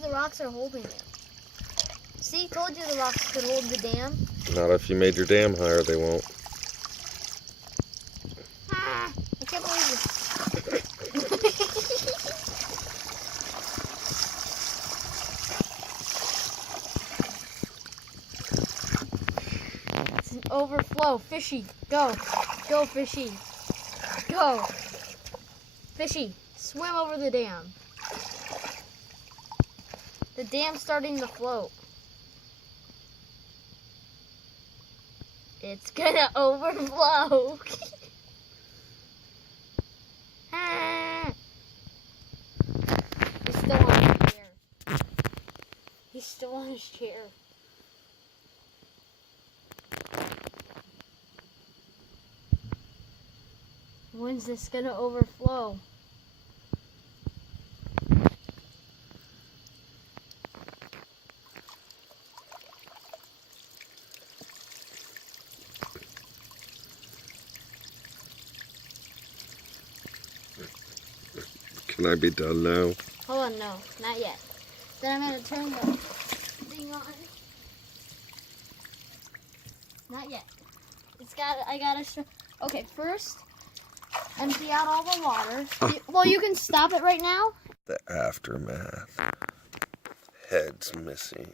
the rocks are holding it. See, told you the rocks could hold the dam. Not if you made your dam higher, they won't. Ah, I can't believe it. It's an overflow. Fishy, go. Go, fishy. Go. Fishy, swim over the dam. The dam's starting to float. It's gonna overflow. Ah. He's still on his chair. He's still on his chair. When's this gonna overflow? Can I be done now? Hold on, no, not yet. Then I'm gonna turn the thing on. Not yet. I gotta show. Okay, first, empty out all the water. Well, you can stop it right now. The aftermath. Heads missing.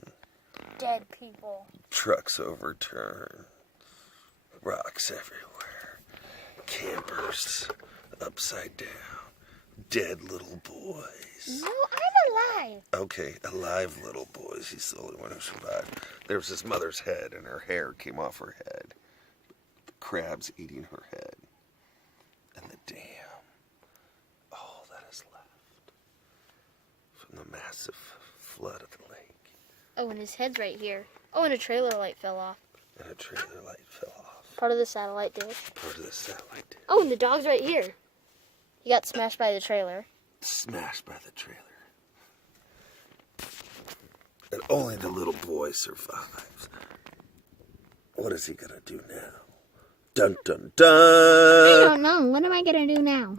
Dead people. Trucks overturned. Rocks everywhere. Campers upside down. Dead little boys. No, I'm alive. Okay, alive little boys. He's the only one who survived. There was his mother's head, and her hair came off her head. The crabs eating her head. And the dam. All that is left from the massive flood of the lake. Oh, and his head's right here. Oh, and a trailer light fell off. And a trailer light fell off. Part of the satellite dish. Part of the satellite dish. Oh, and the dog's right here. He got smashed by the trailer. Smashed by the trailer. And only the little boy survives. What is he gonna do now? Dun dun dun! I don't know. What am I gonna do now?